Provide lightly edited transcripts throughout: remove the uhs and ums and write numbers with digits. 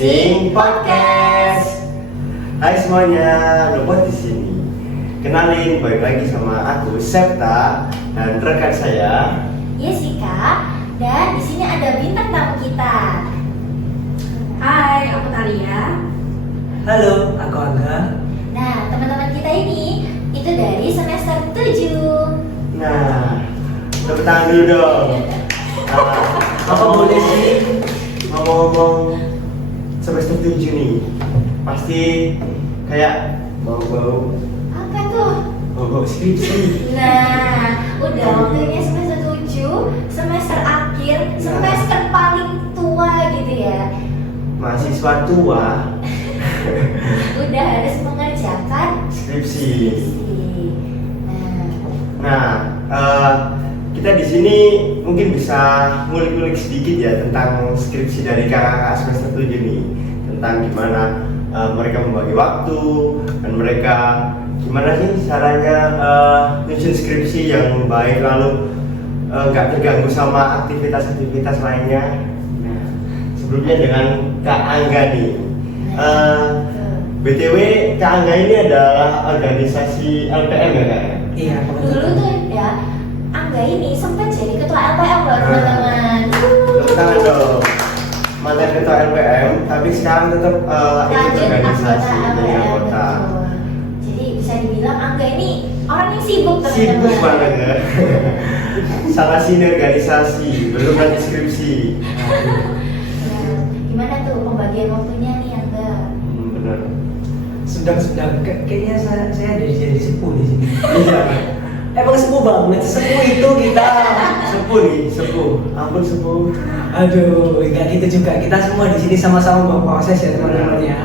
Sing Podcast. Hai semuanya, Nobot di sini. Kenalin, balik lagi sama aku Septa dan rekan saya Jessica, dan di sini ada bintang tamu kita. Hai, aku Talia. Halo, aku Angga. Nah, teman-teman kita ini itu dari semester 7. Nah, tepuk tangan dulu dong. Apa boleh sih? Ngomong-ngomong semester 7 nih, pasti kayak bau-bau Apa tuh? skripsi. Nah, udah waktunya semester 7, semester akhir, semester paling tua gitu ya. Mahasiswa tua Udah harus mengerjakan skripsi. Nah, Nah, kita di sini mungkin bisa ngulik-ngulik sedikit ya tentang skripsi dari kakak semester 7 nih, tentang gimana mereka membagi waktu dan mereka gimana sih caranya nyusun skripsi yang baik lalu nggak terganggu sama aktivitas-aktivitas lainnya. Nah, sebelumnya dengan Kak Angga nih. BTW Kak Angga ini adalah organisasi LPM ya Kak? Iya, dulu tuh ya, Angga ini sempat jadi ketua LPM loh teman-teman. Tepuk tangan dong. Mantan ketua LPM, tapi sekarang tetap ikut Lanjut organisasi anggota jadi LPM, anggota. betul. Jadi bisa dibilang Angga ini orang yang sibuk teman-teman. Sibuk banget ya. Salah sini organisasi, belum lagi skripsi. Nah, gimana tuh pembagian waktunya nih Angga? Bener. sedang kayaknya saya dari jadi sepuh di sini. Iya. Emang sepuh banget, sepuh itu kita. Sepuh nih, sepuh. Ampun sepuh. Aduh, nggak gitu juga. Kita semua di sini sama-sama berproses ya teman-teman ya.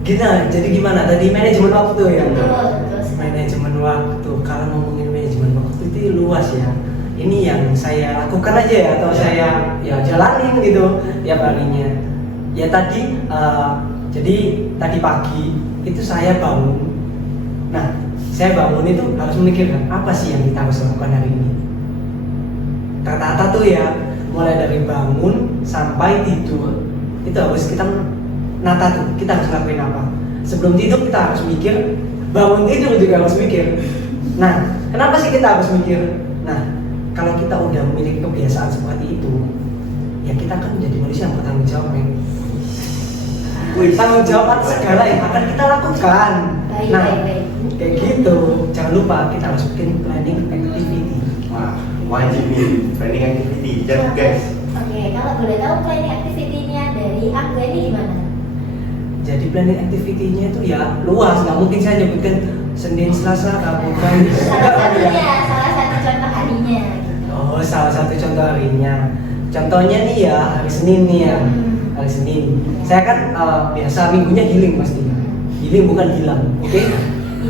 Gina, jadi gimana? Tadi manajemen waktu ya. Betul sekali. Manajemen waktu. Kalau ngomongin manajemen waktu itu luas ya. Ini yang saya lakukan aja ya, atau saya ya jalanin gitu tiap harinya. Ya tadi, jadi tadi pagi itu saya bangun. Nah, saya bangun itu harus memikirkan apa sih yang kita harus lakukan hari ini. Rata-rata tuh ya, mulai dari bangun sampai tidur itu harus kita nata tuh, kita harus lakuin apa. Sebelum tidur kita harus mikir, bangun tidur juga harus mikir. Nah, kenapa sih kita harus mikir? Nah, kalau kita udah memiliki kebiasaan seperti itu, ya kita akan menjadi manusia yang bertanggung jawab, men. Tanggung jawab atas segala yang akan kita lakukan. Baik, Nah, baik. kayak gitu. Jangan lupa kita harus bikin planning activity. Wah, wajib nih planning activity. Jadi guys, Oke, kalau boleh tahu planning activity-nya dari Angga ini gimana? Jadi planning activity-nya itu ya luas. Nggak mungkin saya nyebutkan Senin, Selasa, Rabu, Kamis. Salah satu contoh harinya. Oh, salah satu contoh harinya. Contohnya nih ya hari Senin nih ya. Hari Senin. Saya kan biasa minggunya healing pastinya. Healing bukan hilang, oke?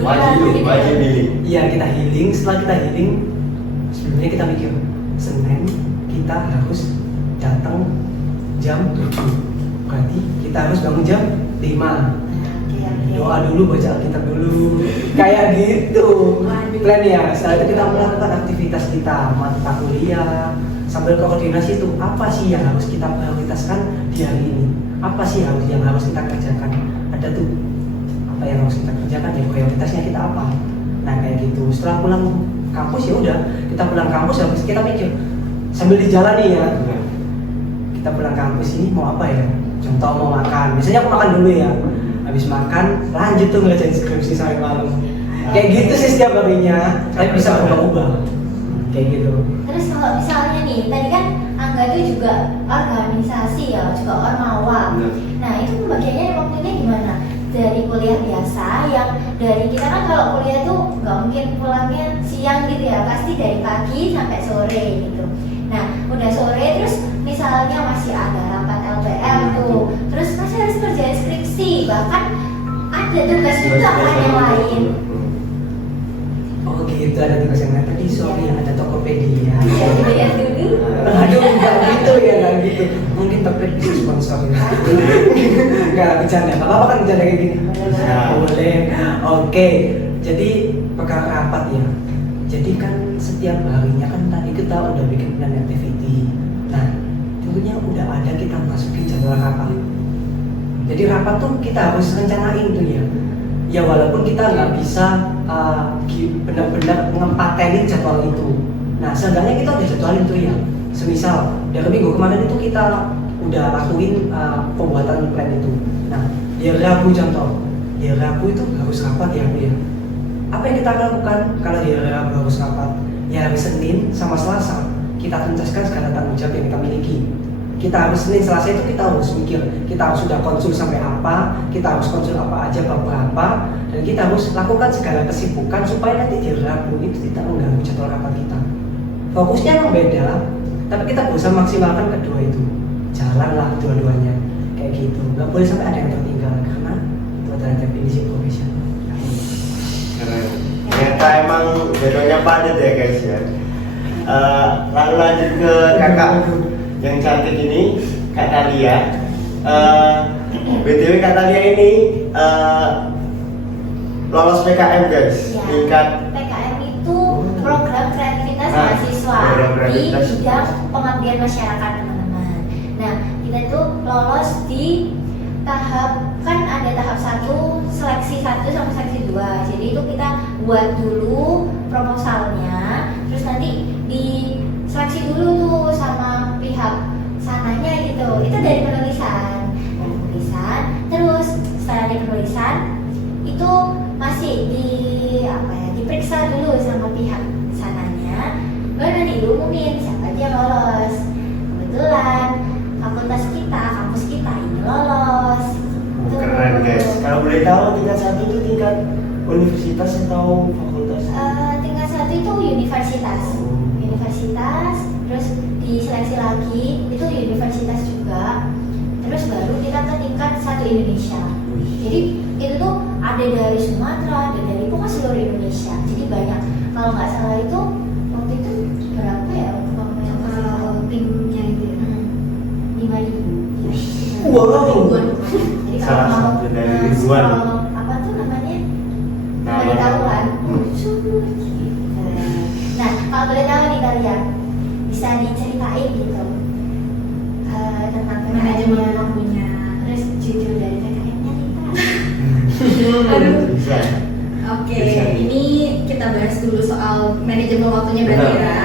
wajib nih. Iya, kita healing. Setelah kita healing, sebelumnya kita mikir Senin kita harus datang jam 7. Berarti kita harus bangun jam 5. Doa dulu, baca Alkitab dulu. Kayak gitu. Plan ya. Setelah itu kita melakukan aktivitas kita, mata kuliah, sambil koordinasi itu apa sih yang harus kita prioritaskan di hari ini? Apa sih yang harus kita kerjakan? Ada tuh apa yang harus kita kerjakan, ya prioritasnya kita apa? Nah kayak gitu. Setelah pulang kampus ya udah, kita pulang kampus habis kita mikir sambil dijalani ya. Kita pulang kampus ini mau apa ya? Contoh mau makan. Biasanya aku makan dulu ya. Habis makan lanjut tuh ngerjain skripsi sampai malam. Kayak gitu sih setiap harinya. Tapi bisa berubah-ubah. Kayak gitu. Terus kalau misalnya nih, tadi kan Angga itu juga organisasi ya, juga ormawa. Nah itu pembagiannya waktunya gimana? Dari kuliah biasa, yang dari kita kan kalau kuliah tuh nggak mungkin pulangnya siang gitu ya, pasti dari pagi sampai sore gitu. Nah udah sore terus misalnya masih ada rapat LPM tuh, terus masih harus kerjain skripsi, bahkan ada tugas juga kan yang lain. Oh gitu, ada tugas yang lain tadi, sorry yang ada Tokopedia. Ya dilihat dulu. Aduh, nggak gitu ya, nggak gitu. Mungkin Tokopedia bisa sponsor ya. Nggak bercanda, nggak apa-apa kan bercanda kayak gini. Boleh. Oke, jadi perkara rapat ya. Jadi kan setiap harinya kan tadi kita udah bikin plan activity. Nah, tentunya udah ada kita masukin jadwal rapat. Jadi rapat tuh kita harus rencanain tuh ya. Ya walaupun kita nggak bisa benar-benar ngepatenin jadwal itu. Nah seenggaknya kita udah jadwalin tuh ya. Semisal dari minggu kemarin itu kita udah lakuin pembuatan plan itu. Nah di Rabu contoh, di Rabu itu harus rapat ya Bu ya. Apa yang kita lakukan kalau di Rabu harus rapat? Ya hari Senin sama Selasa kita tuntaskan segala tanggung jawab yang kita miliki. Kita harus Senin Selasa itu kita harus mikir, kita harus sudah konsul sampai apa, kita harus konsul apa aja beberapa, dan kita harus lakukan segala kesibukan supaya nanti di Rabu itu tidak mengganggu jadwal rapat kita. Fokusnya memang beda, tapi kita berusaha maksimalkan kedua itu. Jalanlah dua-duanya kayak gitu. Nggak boleh sampai ada yang tertinggal karena itu adalah definisi profesional. Keren. Ternyata emang jadwalnya padat ya guys ya. Lalu lanjut ke kakak yang cantik ini, Kak Talia. BTW Kak Talia ini lolos PKM guys, Ya, tingkat PKM itu program kreativitas mahasiswa program di kreativitas. bidang pengabdian masyarakat teman-teman. Nah kita itu lolos di tahap, kan ada tahap 1, seleksi 1 sampai seleksi 2. Jadi itu kita buat dulu proposalnya, terus nanti di seleksi dulu tuh sama pihak sananya gitu. Itu dari penulisan. Terus setelah dari penulisan itu masih diperiksa dulu sama pihak sananya, baru nanti diumumin siapa aja yang lolos. Kebetulan fakultas kita, kampus kita ini lolos. Tuh. Keren guys. Kalau boleh tahu tingkat 1 itu tingkat universitas atau fakultas? Tingkat 1 itu universitas. Terus diseleksi lagi itu universitas juga. Terus baru kita ke tingkat 1 Indonesia. Jadi itu tuh ada dari Sumatera, ada dari pokoknya seluruh Indonesia. Jadi banyak. Kalau nggak salah itu waktu itu berapa ya timnya itu ya? 5.000. Wow. Jadi kalau Salah mau satu dari ribuan. apa tuh namanya? Nama. Pemberitahuan. Nah, kalau boleh tahu nih kalian bisa diceritain gitu tentang Manajemen waktunya. terus judul dari PKM-nya nih Kak. Aduh. Bisa. Oke, Bisa. ini kita bahas dulu soal manajemen waktunya berarti Benar. ya.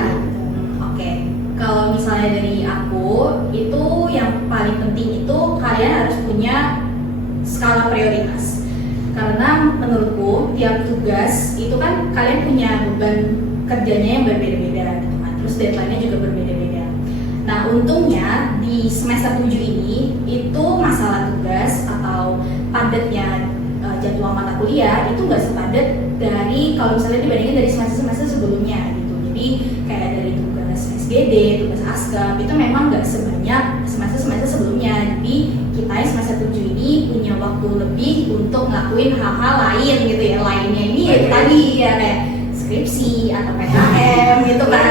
Oke, kalau misalnya dari aku, itu yang paling penting itu kalian harus punya skala prioritas. Karena menurutku tiap tugas itu kan kalian punya beban kerjanya yang berbeda-beda, gitu kan. Terus deadline-nya juga berbeda-beda. Nah, untungnya di semester 7 ini itu masalah tugas atau padatnya jadwal mata kuliah itu nggak sepadat dari kalau misalnya dibandingin dari semester-semester sebelumnya gitu. Jadi kayak dari tugas SGD, tugas ASGAP itu memang nggak sebanyak semester-semester sebelumnya. Jadi kita yang semester 7 ini punya waktu lebih untuk ngelakuin hal-hal lain gitu ya. Lainnya ini ya tadi ya kayak skripsi atau PKM gitu kan.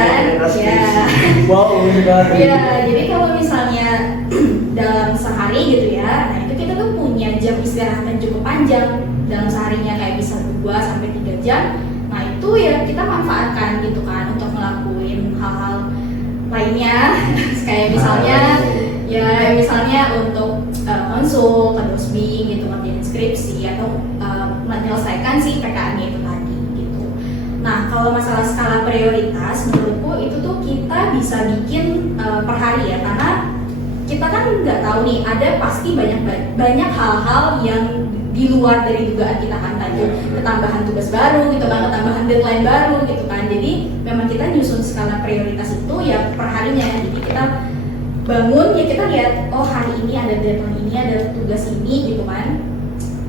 Ya. Wow, Ya, jadi kalau misalnya dalam sehari gitu ya, nah itu kita tuh punya jam istirahat yang cukup panjang dalam seharinya kayak bisa 2 sampai 3 jam. Nah itu ya kita manfaatkan gitu kan untuk ngelakuin hal-hal lainnya kayak misalnya ya misalnya untuk konsul ke dosbing gitu, ngerjain skripsi atau menyelesaikan si PKM-nya itu tadi gitu. Nah kalau masalah skala prioritas menurutku itu tuh kita bisa bikin per hari ya, karena kita kan nggak tahu nih ada pasti banyak hal-hal yang di luar dari dugaan kita kan tadi, ketambahan tugas baru gitu kan, ketambahan deadline baru gitu kan. Jadi memang kita nyusun skala prioritas itu ya per harinya. Jadi kita bangun ya kita lihat oh hari ini ada deadline ini, ada tugas ini gitu kan.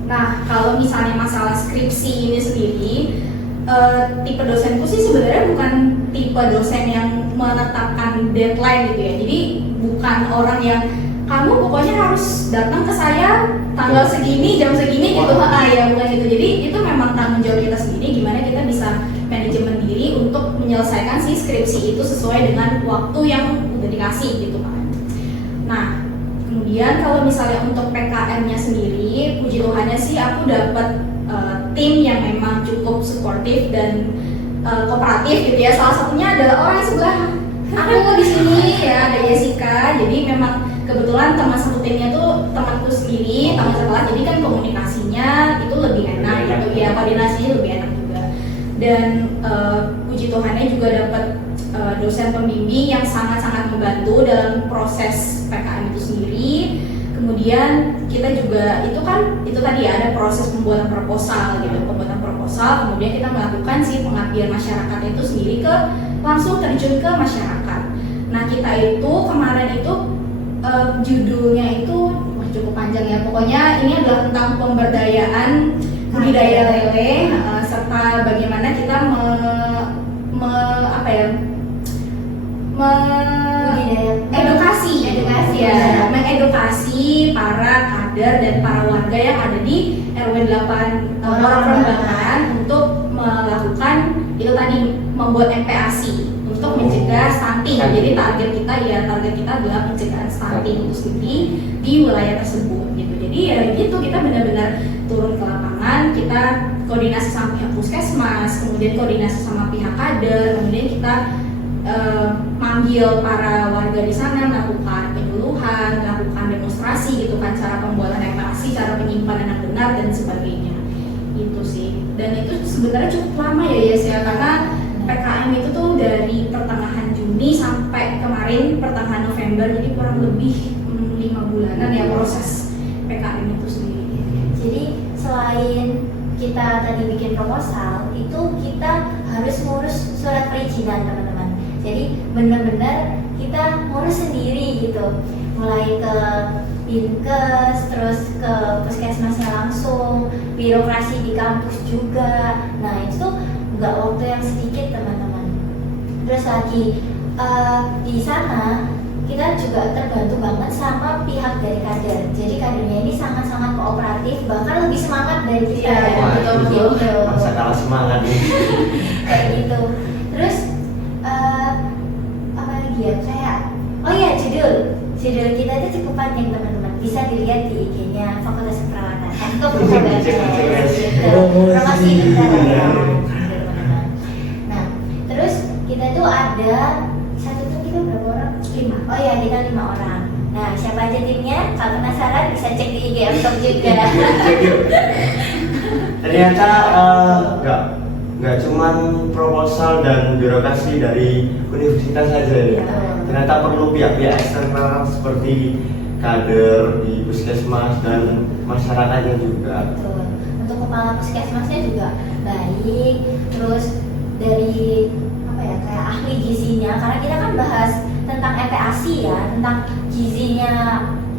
Nah kalau misalnya masalah skripsi ini sendiri, tipe dosenku sih sebenarnya bukan tipe dosen yang menetapkan deadline gitu ya. Jadi bukan orang yang kamu pokoknya harus datang ke saya tanggal segini, jam segini gitu. Ya bukan gitu. Jadi itu memang tanggung jawab kita sendiri gimana kita bisa manajemen diri untuk menyelesaikan si skripsi itu sesuai dengan waktu yang udah dikasih gitu kan. Nah, kemudian kalau misalnya untuk PKM-nya sendiri, puji Tuhannya sih aku dapat tim yang memang cukup suportif dan kooperatif gitu ya. Salah satunya adalah orang yang sebelah aku di sini ya, ada Jessica. Jadi memang kebetulan teman satu timnya tuh temanku sendiri, teman sekelas, jadi kan komunikasinya itu lebih enak gitu ya, koordinasinya lebih enak juga. Dan puji Tuhannya juga dapat dosen pembimbing yang sangat-sangat membantu dalam proses PKM itu sendiri. Kemudian kita juga itu tadi ya, ada proses pembuatan proposal gitu, kemudian kita melakukan si pengabdian masyarakat itu sendiri langsung terjun ke masyarakat. Nah kita itu kemarin itu judulnya itu cukup panjang ya, pokoknya ini adalah tentang pemberdayaan budidaya lele serta bagaimana kita mengedukasi para kader dan para warga yang ada di RW 8 Rembangan untuk melakukan itu tadi, membuat MPASI untuk mencegah stunting. Jadi target kita adalah pencegahan stunting itu sendiri di wilayah tersebut gitu. Jadi ya gitu, kita benar-benar turun ke lapangan, kita koordinasi sama pihak puskesmas, kemudian koordinasi sama pihak kader, kemudian kita manggil para warga di sana, melakukan penyuluhan, melakukan demonstrasi gitu kan, cara pembuatan MPASI, cara penyimpanan yang benar dan sebagainya. Itu sih. Dan itu sebenarnya cukup lama ya Yes ya, karena PKM itu tuh dari pertengahan Juni sampai kemarin pertengahan November, jadi kurang lebih 5 bulanan ya proses PKM itu sendiri. Jadi selain kita tadi bikin proposal, itu kita harus ngurus surat perizinan teman-teman. Jadi benar-benar kita ngurus sendiri gitu, mulai ke Dinkes, terus ke puskesmasnya langsung, birokrasi di kampus juga. Nah itu tuh nggak waktu yang sedikit teman-teman. Terus lagi di sana kita juga terbantu banget sama pihak dari kader. Jadi kadernya ini sangat-sangat kooperatif, bahkan lebih semangat dari kita. Iya, betul. Masa kalah semangat nih. Kayak gitu. Terus apa lagi ya, kayak judul kita itu cukup panjang teman-teman, bisa dilihat di IG-nya Fakultas Keperawatan. Itu bisa banget. Promosi kita ya. Nah, terus kita tuh ada satu tim, kita berapa orang? 5. Oh ya, kita 5 orang. Nah, siapa aja timnya? Kalau penasaran bisa cek di IG Mstop juga. Ternyata nggak cuman proposal dan birokrasi dari universitas saja ya. Ternyata perlu pihak-pihak eksternal seperti kader di puskesmas dan masyarakatnya juga. Betul. Untuk kepala puskesmasnya juga baik. Terus dari kayak ahli gizinya, karena kita kan bahas tentang MPASI ya, tentang gizinya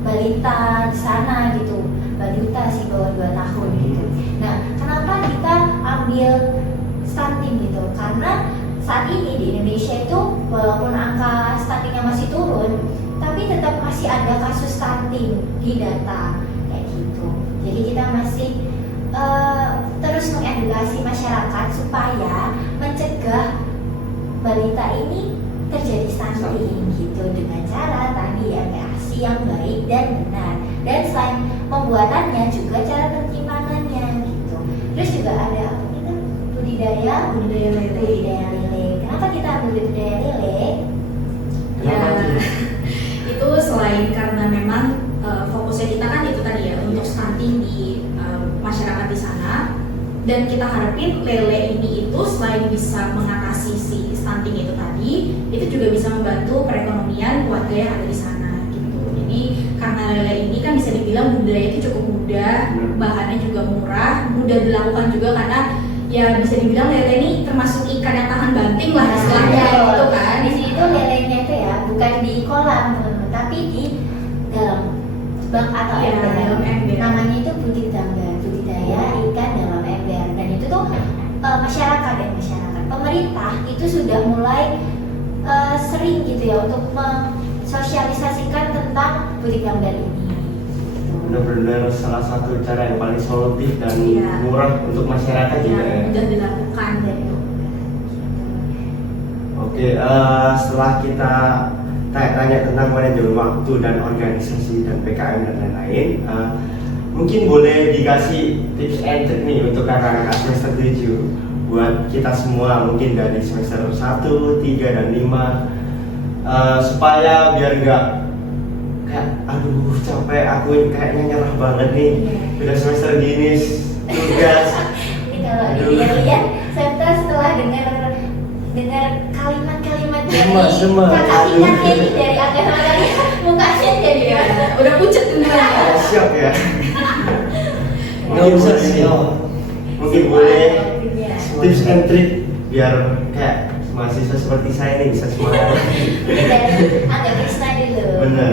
balita di sana gitu, balita sih bawah 2 tahun gitu. Nah, kenapa kita ambil stunting gitu? Karena saat ini di Indonesia itu walaupun angka stuntingnya masih turun, tapi tetap masih ada kasus stunting di data kayak gitu. Jadi kita masih terus mengedukasi masyarakat supaya mencegah balita ini terjadi stunting gitu, dengan cara tadi MPASI yang baik dan benar. Dan selain pembuatannya juga cara penyimpanannya gitu. Terus juga ada budidaya lele. Kenapa kita ambil budidaya lele? Ya, itu selain karena memang fokusnya kita kan itu tadi ya, untuk stunting di masyarakat di sana, dan kita harapin lele ini itu selain bisa mengatasi si stunting itu tadi, itu juga bisa membantu perekonomian warga yang ada di sana gitu. Jadi karena lele ini kan bisa dibilang budidaya itu cukup mudah, bahannya juga murah, mudah dilakukan juga, karena ya bisa dibilang lele ini termasuk ikan yang tahan banting lah istilahnya gitu kan. Di sini tuh lelenya itu ya bukan di kolam teman-teman, tapi di dalam bak atau ember. Dalam ember. Namanya itu budidaya ikan dalam ember. Dan itu tuh masyarakat, pemerintah itu sudah mulai sering gitu ya untuk mensosialisasikan tentang budidaya ember ini. Benar-benar salah satu cara yang paling solutif dan murah untuk masyarakat juga ya. Mudah dilakukan gitu. Oke, setelah kita tanya tentang manajemen waktu dan organisasi dan PKM dan lain-lain, mungkin boleh dikasih tips and trick nih untuk kakak-kakak semester 7 buat kita semua, mungkin dari semester 1, 3, dan 5, supaya biar nggak kayak aduh capek, aku kayaknya nyerah banget nih, udah semester gini tugas. Ini kalau dilihat-lihat Septa setelah dengar kalimat-kalimat dari Semua. kakak tingkatnya ini dari Angga sama kalian, mukanya jadi Ya, udah pucat beneran. Siap ya. Nggak usah sih. Mungkin boleh Iya. tips and trick biar kayak mahasiswa seperti saya ini bisa semangat. Ini dari Angga Krisna dulu. Bener.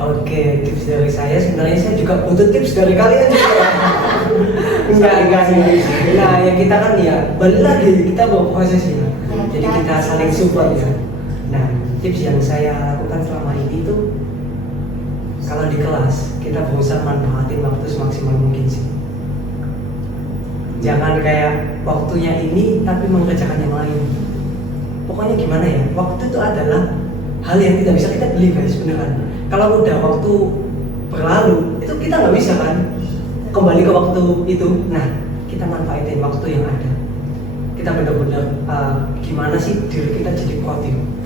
Oke, tips dari saya sebenarnya saya juga butuh tips dari kalian juga. Enggak. Nah, ya kita kan ya balik lagi kita bawa proses ya. Jadi kita saling support ya. Nah, tips yang saya lakukan selama ini tuh kalau di kelas kita berusaha manfaatin waktu semaksimal mungkin sih. Jangan kayak waktunya ini tapi mengerjakan yang lain. Pokoknya gimana ya? Waktu itu adalah hal yang tidak bisa kita beli guys, beneran. Kalau udah waktu berlalu, itu kita nggak bisa kan kembali ke waktu itu. Nah, kita manfaatin waktu yang ada. Kita benar-benar gimana sih diri kita jadi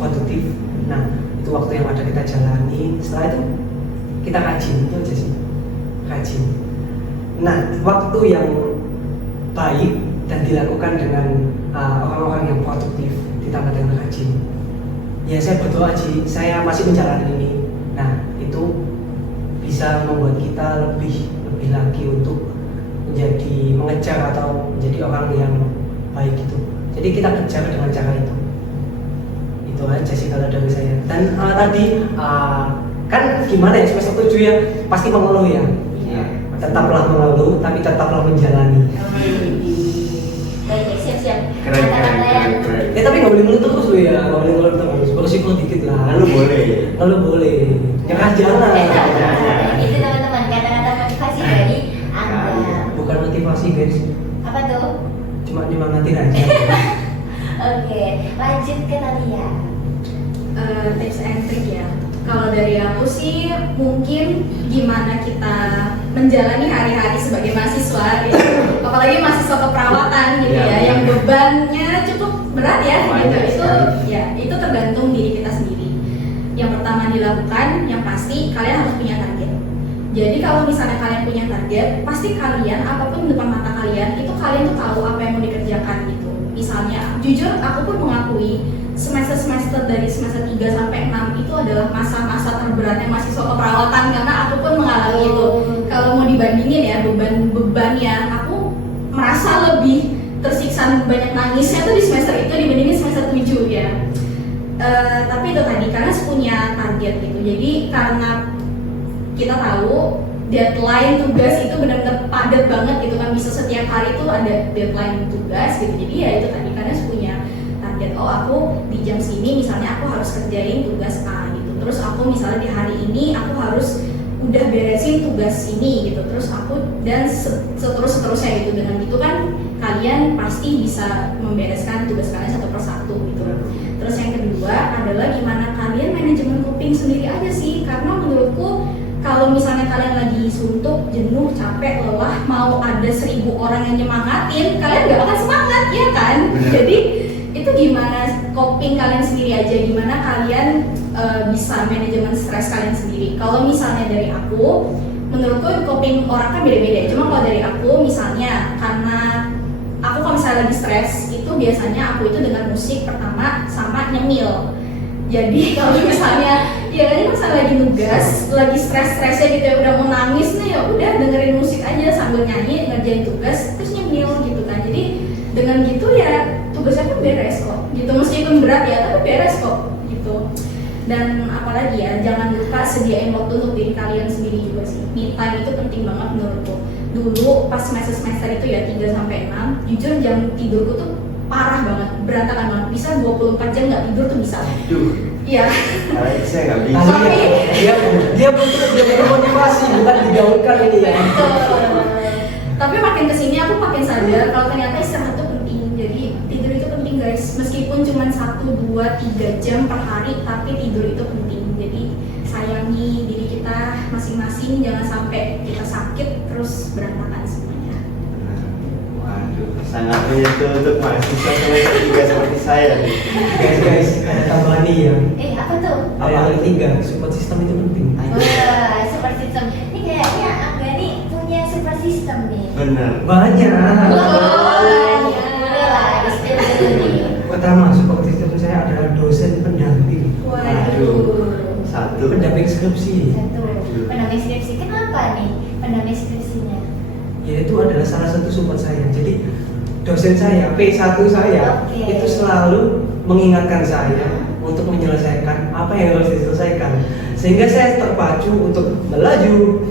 produktif. Nah, itu waktu yang ada kita jalani. Setelah itu kita rajin, itu aja sih, rajin. Nah, waktu yang baik dan dilakukan dengan orang-orang yang produktif ditambah dengan rajin. Ya saya berdoa sih, saya masih menjalani ini. Nah, itu bisa membuat kita lebih lagi untuk mengejar atau menjadi orang yang baik gitu. Jadi kita kejar dengan cara itu. Itu aja sih kalau dari saya. Dan tadi kan gimana ya, semester 7 ya pasti mengeluh ya. Tetaplah mengeluh tapi tetaplah menjalani. Baik, siap-siap. Keren. Ya tapi nggak boleh ngeluh terus loh ya, nggak boleh ngeluh terus. Bersyukur dikit lah. Lalu boleh. Lalu boleh. Nyerah jangan. Itu teman-teman kata-kata motivasi dari Angga. Bukan motivasi guys, Apa tuh? cuma nyemangatin aja. Oke, lanjut ke Talia. Tips and trick ya. Kalau dari aku sih mungkin gimana kita menjalani hari-hari sebagai mahasiswa gitu. Apalagi mahasiswa keperawatan gitu ya, yang bebannya cukup berat ya gitu. Itu tergantung diri kita sendiri. Yang pertama dilakukan, yang pasti kalian harus punya target. Jadi kalau misalnya kalian punya target, pasti kalian apapun di depan mata kalian itu kalian tuh tahu apa yang mau dikerjakan gitu. Misalnya, jujur aku pun mengakui semester dari semester 3 sampai 6 itu adalah masa-masa terberatnya mahasiswa keperawatan karena aku pun mengalami itu. Kalau mau dibandingin ya beban-bebannya, aku merasa lebih tersiksa banyak nangisnya tuh di semester itu dibandingin semester 7 ya. Tapi itu tadi karena punya target gitu. Jadi karena kita tahu deadline tugas itu benar-benar padat banget gitu kan, bisa setiap hari tuh ada deadline tugas gitu. Jadi ya itu tadi karena punya target, oh aku di jam sini misalnya aku harus kerjain tugas A gitu, terus aku misalnya di hari ini aku harus udah beresin tugas ini gitu, terus aku dan seterusnya gitu. Dengan gitu kan kalian pasti bisa membereskan tugas kalian satu persatu gitu. Terus yang kedua adalah gimana kalian manajemen coping sendiri aja sih, karena menurutku kalau misalnya kalian lagi suntuk, jenuh, capek, lelah, mau ada 1000 orang yang nyemangatin, kalian gak akan semangat, ya kan? Bener. Jadi itu gimana coping kalian sendiri aja, gimana kalian bisa manajemen stres kalian sendiri. Kalau misalnya dari aku, menurutku coping orang kan beda-beda. Cuma kalau dari aku, misalnya karena aku kalau misalnya lagi stres, itu biasanya aku itu dengan musik pertama sama nyemil. Jadi kalau misalnya ya kan misalnya lagi nugas, lagi stres-stresnya gitu ya, udah mau nangis nih, ya udah dengerin musik aja sambil nyanyi ngerjain tugas terus nyemil gitu kan. Jadi dengan gitu ya tugasnya pun beres kok gitu, meskipun berat ya tapi beres kok gitu. Dan apalagi ya, jangan lupa sediain waktu untuk diri kalian sendiri juga sih. Me time itu penting banget menurutku. Dulu pas semester itu ya 3 sampai 6, jujur jam tidurku tuh parah banget, berantakan banget. Bisa 24 jam nggak tidur tuh bisa. Iya. Saya nggak bisa. Tapi dia butuh motivasi, bukan digaulkan ini ya. Tapi makin kesini aku makin sadar kalau ternyata istirahat itu penting. Jadi tidur itu penting guys, meskipun cuma 1, 2, 3 jam per hari, tapi tidur itu penting. Jadi sayangi diri kita masing-masing, jangan sampai kita sakit terus berantakan semuanya. Wah, Aduh, sangat menyentuh untuk mahasiswa semester 3 seperti saya nih. Guys, ada tambahan nih ya. Apa tuh? Ada yang ketiga, support system itu penting. Wah, super system. Ini kayaknya Angga nih punya super system nih. Benar. Banyak. Udah lah, istilah dulu nih. Pertama, support system saya adalah dosen pendamping. Waduh. Satu. Pendamping skripsi. Satu. Pendamping skripsi. Kenapa nih pendamping skripsinya? Ya itu adalah salah satu support saya. Jadi dosen saya, P1 saya, Oke. itu selalu mengingatkan saya untuk menyelesaikan apa yang harus diselesaikan. Sehingga saya terpacu untuk melaju.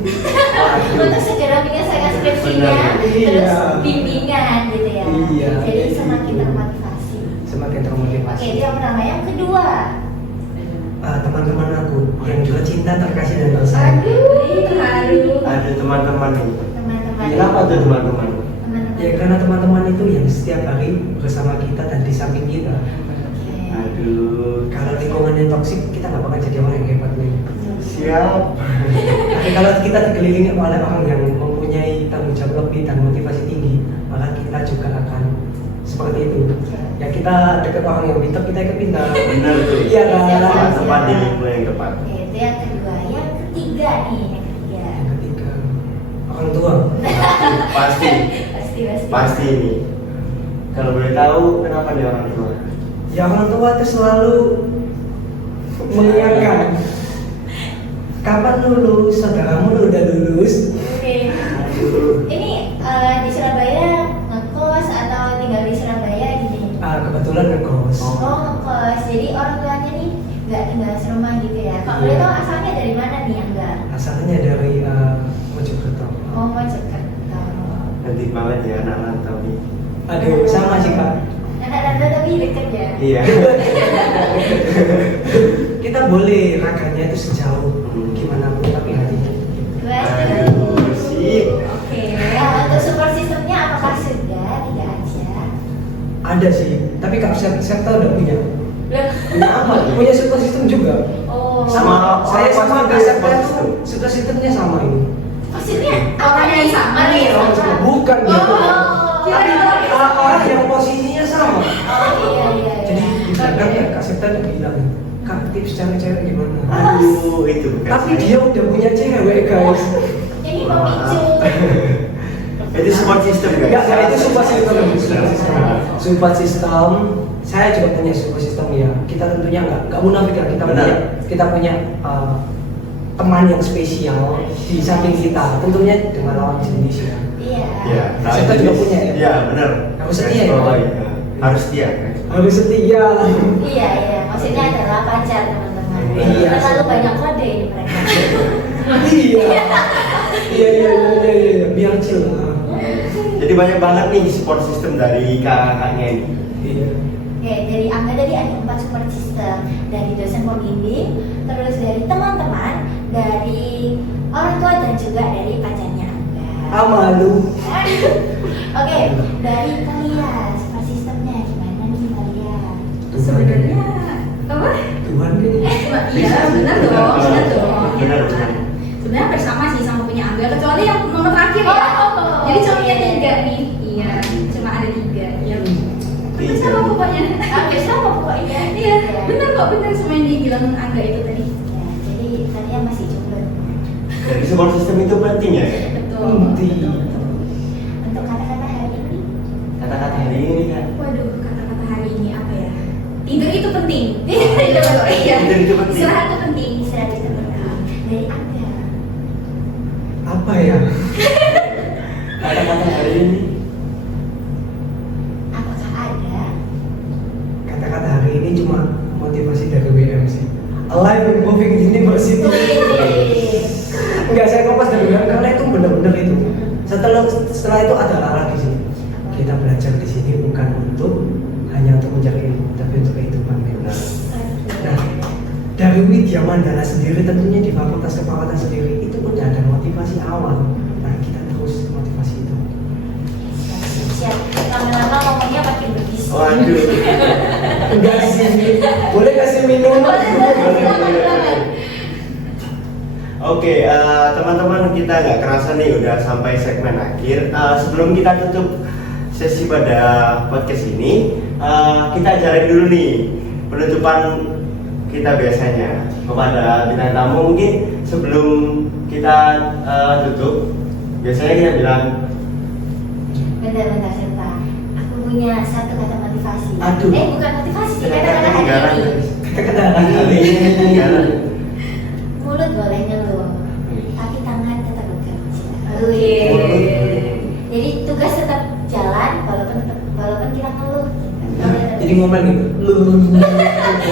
Untuk segera menyelesaikan skripsinya, Benar. terus Iya. bimbingan gitu ya. Iya. Jadi semakin termotivasi. Semakin Oke, termotivasi. itu yang pertama. Yang kedua. Teman-teman aku yang juga cinta, terkasih dan tersayang. Aduh. Ada teman-teman nih. Teman-teman. Kenapa tuh teman-teman? Teman-teman. Ya karena teman-teman itu yang setiap hari bersama kita dan di samping kita. Oke. Aduh. Kalau lingkungannya toksik, kita nggak bakal jadi orang yang hebat nih. Siap. Tapi kalau kita dikelilingi oleh orang yang mempunyai tanggung jawab lebih dan motivasi tinggi, maka kita juga akan seperti itu. Ya kita dekat orang yang pintar, kita ikut pintar. Benar tuh. Iya kan? Tepat di lingkungan yang tepat. Oke, itu yang kedua. Yang ketiga nih, yang ketiga. Yang ketiga, orang tua. Pasti. Pasti. Pasti nih. Kalau boleh tahu kenapa nih orang tua? Ya orang tua itu selalu mengingatkan. Kapan lulus? Saudaramu udah lulus. Oke. Aduh. Ini di Surabaya ngekos atau tinggal di Surabaya gini? Kebetulan ngekos. Oh, ngekos. Jadi orang tuanya nih nggak tinggal serumah gitu ya. Kalau boleh tahu asalnya dari mana nih Angga? Asalnya dari Mojokerto. Oh, Mojokerto. Nanti banget ya anak rantau nih. Aduh, sama sih Kak. Anak rantau tapi deket ya. Iya. Kita boleh raganya itu sejauh gimana pun, tapi hatinya. Waduh. Sip. Oke. Nah, untuk support sistemnya apakah sudah? Tidak aja. Ada sih, tapi Kak Septa udah punya. Loh. Punya apa? Punya support system juga. Oh. Sama- Saya sama Kak Septa support itu system. support systemnya sama ini. Maksudnya Orang yang sama Orang nih, yang Orang sama. sama. Bukan Oh. gitu. Tapi orang yang posisinya sama. Oh, iya. Jadi misalkan Oke. ya Kak Septa tuh bilang, Kak tips cari cewek gimana? Aduh, itu bukan Tapi saya. dia udah punya cewek guys. Ini pemicu. Itu support system guys. Enggak, itu support system. Benar. Support system. Saya juga punya support system ya. Kita tentunya nggak munafik ya. Benar. Kita punya teman yang spesial di samping kita. Tentunya dengan lawan jenis ya. Iya. Iya. Kita juga punya ya? Iya, benar. Harus setia ya? Harus setia. Guys. Harus setia. Iya, iya. Maksudnya adalah pacar teman-teman. Iya. Terlalu banyak kode ini mereka. Iya. Iya. Biar chill lah. Jadi banyak banget nih support system dari kakaknya ini. Iya. Oke, dari Angga tadi ada 4 support system. Dari dosen pembimbing, terus dari teman-teman, dari orang tua dan juga dari pacarnya Angga. Malu. Oke, dari kalian support systemnya gimana nih kalian? Sebenarnya apa? Tuhan ini. Iya, benar dong, benar dong. Benar, Ya, benar. Sebenarnya hampir sama sih sama punya Angga, kecuali yang nomor terakhir ya. Oh, Jadi cuma iya, ada iya. 3 nih. Iya, cuma ada 3. Ya. Hampir Tiga. sama pokoknya. Hampir sama pokoknya. Iya, benar kok, benar semua yang dibilang Angga itu tadi. Ya, jadi kalian masih jomblo. Jadi support system itu penting ya. Betul. Penting. Betul. Untuk kata-kata hari ini, Kata-kata hari ini kan. Waduh, kata-kata hari ini apa ya? Tidur itu penting. Iya. Tidur itu penting. Istirahat itu penting. istirahat itu penting. Dari Angga. Apa ya? Kata-kata hari ini. Apakah ada? Kata-kata hari ini cuma motivasi dari WM sih. Alive Improving University. Enggak, saya kompas dari WM karena itu benar-benar itu. Setelah itu ada arah di sini. Kita belajar di sini bukan untuk hanya untuk mencari ilmu, tapi untuk kehidupan. Benar. Nah, dari Widya Mandala sendiri tentunya di fakultas keperawatan sendiri itu udah ada motivasi awal. Nah, kita terus motivasi itu. Siap. Lama-lama ngomongnya makin berbisnis. Waduh. Enggak sih. Boleh kasih minum? Oke, teman-teman, kita nggak kerasa nih udah sampai segmen akhir. Sebelum kita tutup sesi pada podcast ini, kita ajarin dulu nih penutupan kita biasanya kepada bintang tamu. Mungkin sebelum kita tutup, biasanya kita bilang, Bentar. Aku punya satu kata motivasi. Aduh. Bukan motivasi sih, kata-kata hari ini. Kata-kata Mulut boleh ngeluh, tapi tangan tetap bekerja. Jadi tugas tetap jalan, walaupun kita ngeluh. jadi ngomel gitu.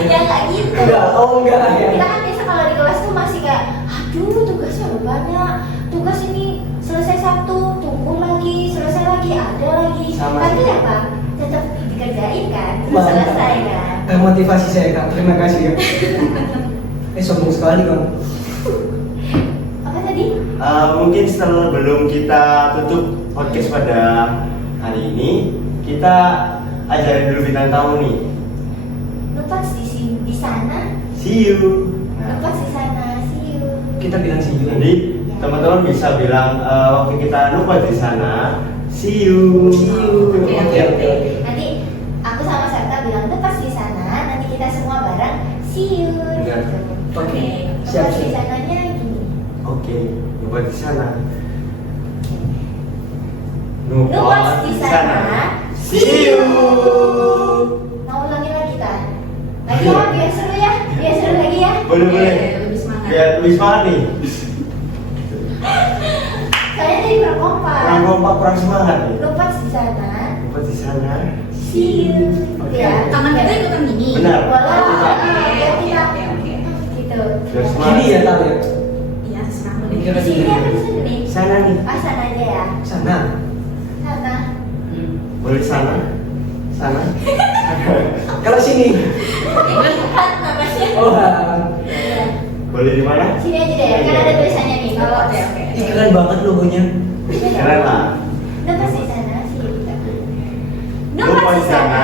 Ya nggak gitu. Enggak ya. Kita kan biasa kalau di kelas tuh masih kayak, aduh tugasnya udah banyak, tugas ini selesai satu, tunggu lagi, selesai lagi, ada lagi. Sama Tapi sih. apa? Tetap dikerjain kan, terus Mantap. selesai kan. Motivasi saya kak, terima kasih ya. Sombong sekali kamu. Apa tadi? mungkin sebelum kita tutup podcast pada hari ini, kita ajarin dulu bintang tamu nih. Lupa di sana, See you. lupa di sana, see you. Kita bilang sih juga. Jadi teman-teman bisa bilang waktu kita lupa di sana, see you. Oke. Nanti aku sama Sarta bilang lepas di sana, nanti kita semua bareng see you. Iya. Gitu. Oke. Lepas di Siap. sananya gini. Oke, lupa di sana. Lupa di sana, See you. Mau ulangi lagi kan? Lagi ya, biar seru lagi ya. Boleh. Lebih semangat. Biar lebih semangat nih. Saya tadi kurang kompak. Kurang kompak, kurang semangat nih. Lupa di sana, Lupa di sana. see you. Oke. Ya. Tangan kita ikutan gini. Benar. Walau Oke. kita Oke. gitu. Biar semangat. Gini ya tahu ya. Iya, serah lu Iya. deh. Di sini apa di sini? Sana nih. Sana aja ya. Sana. Sana. Boleh sana. Sana. Kalau sini. Kan namanya. Oh. Iya. Boleh di mana? Sini aja deh, kan ada tulisannya nih. Oh, oke. Ih, keren banget logonya. Keren lah. Lepas di sana sih. Lupa di sana.